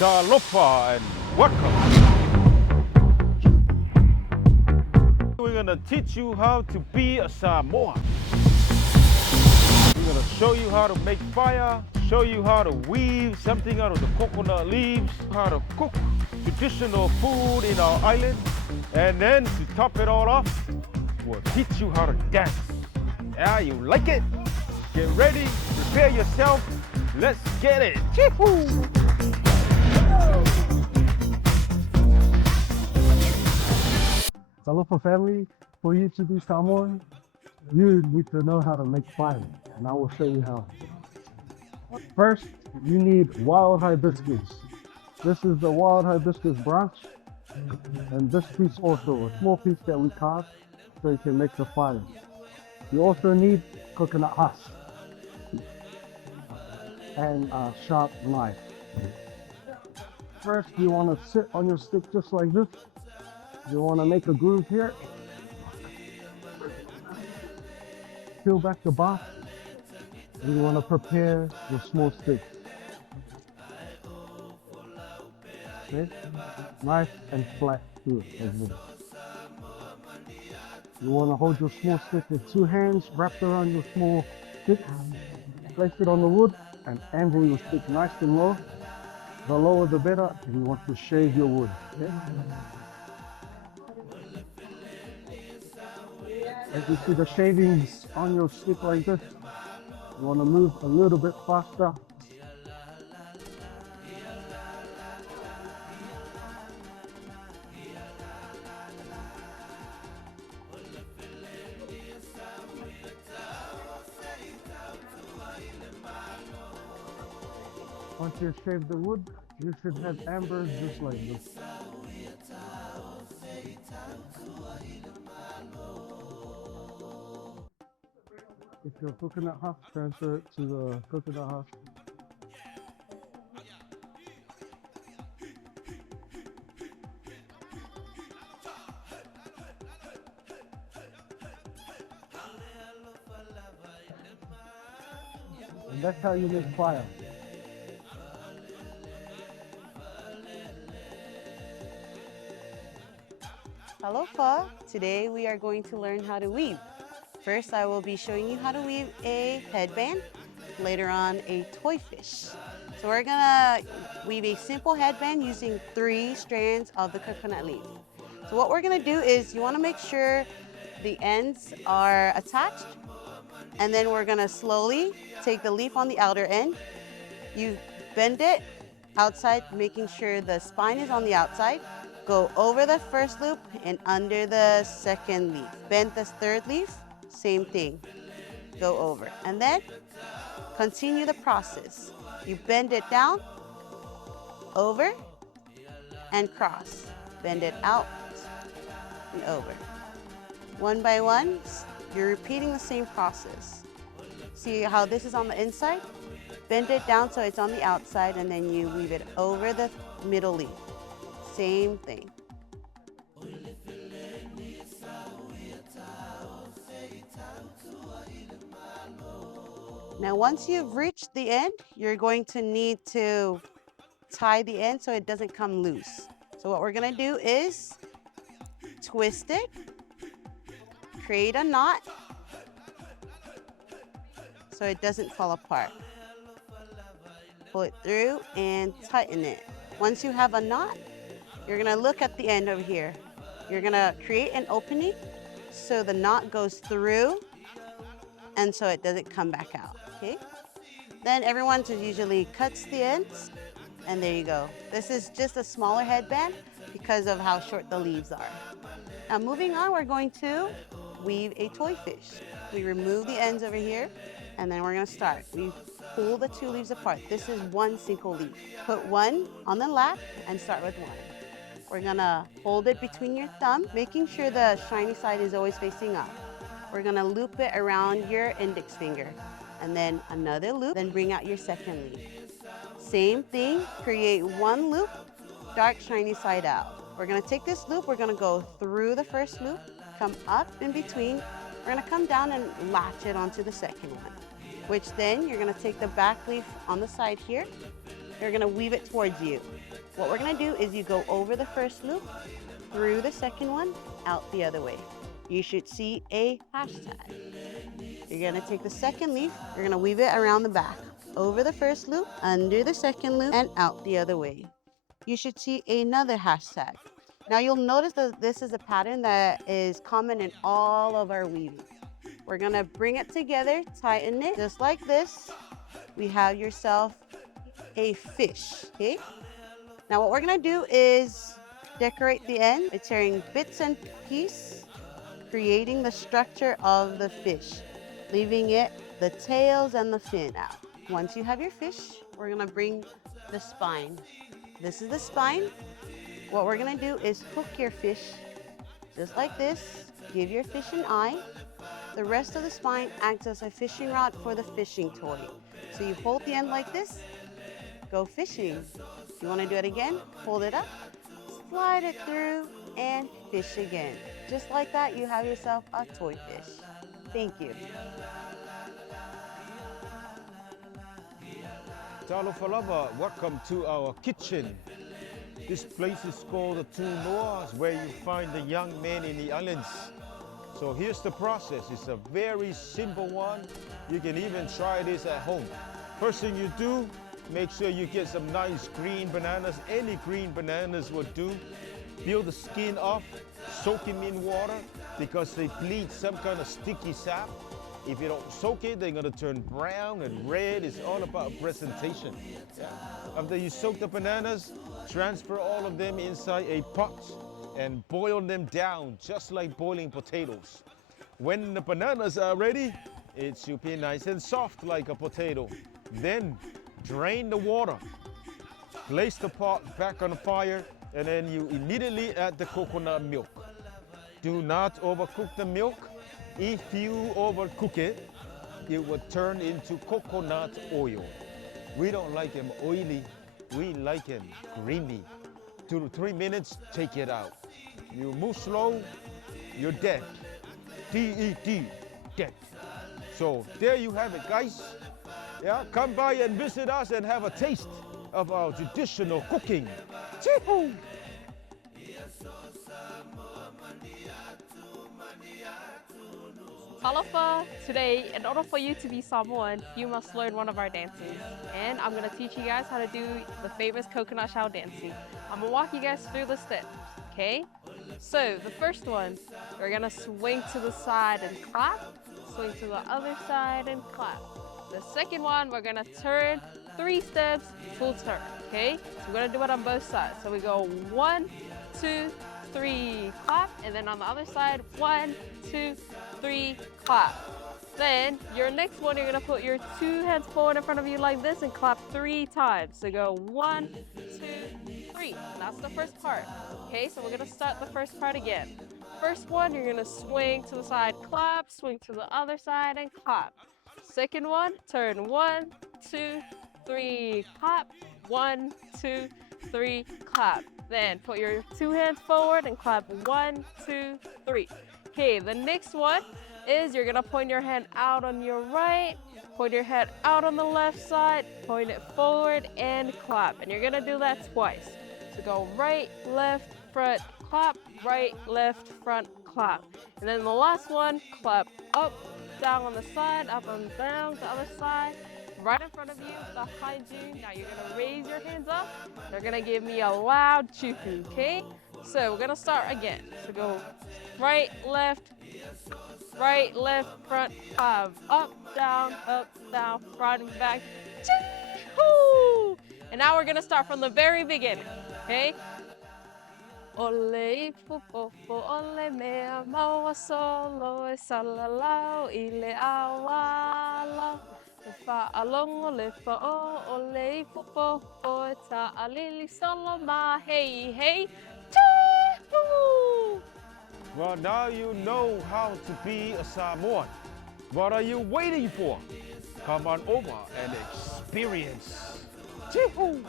Talofa and welcome. We're gonna teach you how to be a Samoan. We're gonna show you how to make fire, show you how to weave something out of the coconut leaves, how to cook traditional food in our island, and then to top it all off, we'll teach you how to dance. Yeah, you like it? Get ready, prepare yourself, let's get it. Chee-hoo! Alofa family, for you to be Samoan, you need to know how to make fire, and I will show you how. First, you need wild hibiscus. This is the wild hibiscus branch, and this piece also, a small piece that we carve so you can make the fire. You also need coconut husk and a sharp knife. First, you want to sit on your stick just like this. You want to make a groove here. Peel back the bark. And you want to prepare your small sticks. Okay? Nice and flat too, like this. You want to hold your small stick with two hands wrapped around your small stick. Place it on the wood and angle your stick nice and low. The lower the better, and you want to shave your wood. Okay? As you see the shavings on your stick like this, you want to move a little bit faster. Once you've shaved the wood, you should have ambers just like this. If you're coconut husk, transfer it to the coconut husk. And that's how you make fire. Aloha! Today we are going to learn how to weave. First, I will be showing you how to weave a headband, later on a toy fish. So we're gonna weave a simple headband using 3 strands of the coconut leaf. So what we're gonna do is you wanna make sure the ends are attached, and then we're gonna slowly take the leaf on the outer end. You bend it outside, making sure the spine is on the outside. Go over the first loop and under the second leaf. Bend the third leaf, same thing. Go over. And then continue the process. You bend it down, over, and cross. Bend it out and over. One by one, you're repeating the same process. See how this is on the inside? Bend it down so it's on the outside, and then you weave it over the middle leaf. Same thing. Now once you've reached the end, you're going to need to tie the end so it doesn't come loose. So what we're gonna do is twist it, create a knot so it doesn't fall apart. Pull it through and tighten it. Once you have a knot, you're gonna look at the end over here. You're gonna create an opening so the knot goes through and so it doesn't come back out, okay? Then everyone just usually cuts the ends, and there you go. This is just a smaller headband because of how short the leaves are. Now moving on, we're going to weave a toy fish. We remove the ends over here, and then we're gonna start. We pull the 2 leaves apart. This is 1 single leaf. Put 1 on the lap and start with 1. We're gonna hold it between your thumb, making sure the shiny side is always facing up. We're gonna loop it around your index finger, and then another loop, then bring out your second leaf. Same thing, create 1 loop, dark shiny side out. We're gonna take this loop, we're gonna go through the first loop, come up in between, we're gonna come down and latch it onto the second one, which then you're gonna take the back leaf on the side here, you're gonna weave it towards you. What we're gonna do is you go over the first loop, through the second one, out the other way. You should see a hashtag. You're gonna take the second leaf, you're gonna weave it around the back, over the first loop, under the second loop, and out the other way. You should see another hashtag. Now you'll notice that this is a pattern that is common in all of our weaving. We're gonna bring it together, tighten it, just like this. We have yourself a fish, okay? Now what we're gonna do is decorate the end by tearing bits and pieces, creating the structure of the fish, leaving it the tails and the fin out. Once you have your fish, we're gonna bring the spine. This is the spine. What we're gonna do is hook your fish just like this, give your fish an eye. The rest of the spine acts as a fishing rod for the fishing toy. So you hold the end like this, go fishing. You wanna do it again? Hold it up, slide it through, and fish again. Just like that, you have yourself a toy fish. Thank you. Talofalava, welcome to our kitchen. This place is called the Tunoas, where you find the young men in the islands. So here's the process. It's a very simple one. You can even try this at home. First thing you do, make sure you get some nice green bananas. Any green bananas will do. Peel the skin off, soak them in water because they bleed some kind of sticky sap. If you don't soak it, they're gonna turn brown and red. It's all about presentation. Yeah. After you soak the bananas, transfer all of them inside a pot and boil them down just like boiling potatoes. When the bananas are ready, it should be nice and soft like a potato. Then drain the water, place the pot back on the fire, and then you immediately add the coconut milk. Do not overcook the milk. If you overcook it, it will turn into coconut oil. We don't like them oily, we like them creamy. 2 to 3 minutes, take it out. You move slow, you're dead. D-E-D, dead. So there you have it, guys. Yeah, come by and visit us and have a taste of our traditional cooking. Chee-hoo! Talofa, today, in order for you to be Samoan, you must learn one of our dances. And I'm gonna teach you guys how to do the famous coconut shell dancing. I'm gonna walk you guys through the steps, okay? So, the first one, we're gonna swing to the side and clap, swing to the other side and clap. The second one, we're gonna turn 3 steps, full turn, okay? So we're gonna do it on both sides. So we go 1, 2, 3, clap, and then on the other side, 1, 2, 3, clap. Then your next one, you're gonna put your 2 hands forward in front of you like this and clap 3 times. So go 1, 2, 3. That's the first part. Okay, so we're gonna start the first part again. First one, you're gonna swing to the side, clap, swing to the other side and clap. Second one, turn 1, 2, 3, clap. 1, 2, 3, clap. Then put your 2 hands forward and clap 1, 2, 3. Okay, the next one is you're gonna point your hand out on your right, point your head out on the left side, point it forward and clap. And you're gonna do that twice. So go right, left, front, clap, right, left, front, clap. And then the last one, clap up, down on the side, up and down the other side, right in front of you, behind you. Now you're gonna raise your hands up. They're gonna give me a loud chuku, okay? So we're gonna start again. So go right, left, front, clap, up, down, front, and back. Chee-hoo! And now we're gonna start from the very beginning, okay? Ole fupofo ole mea maua solo e salalau I le awala. Le fa'alongo le fa'o ole fupofo e ta'alili solo ma hei hei. Chee-hoo! Well, now you know how to be a Samoan. What are you waiting for? Come on over and experience. Chee-hoo!